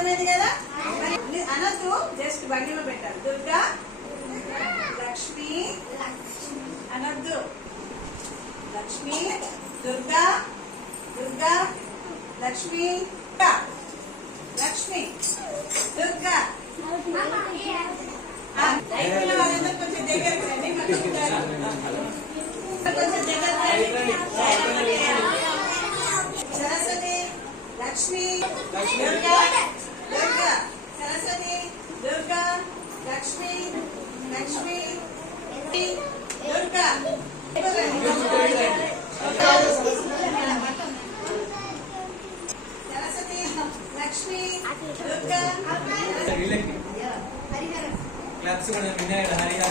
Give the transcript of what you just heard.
అర్థమైంది కదా అనద్దు జస్ట్ బండి మీద పెట్టాలి దుర్గా లక్ష్మి అనద్దు లక్ష్మి దుర్గా దుర్గా లక్ష్మి లక్ష్మి దుర్గా వాళ్ళందరూ కొంచెం దగ్గర కొంచెం దగ్గరకు సరస్వతి లక్ష్మి దుర్గా లక్ష్మి లక్ష్మి దుర్గా సరస్వతి లక్ష్మి దుర్గా హరిహర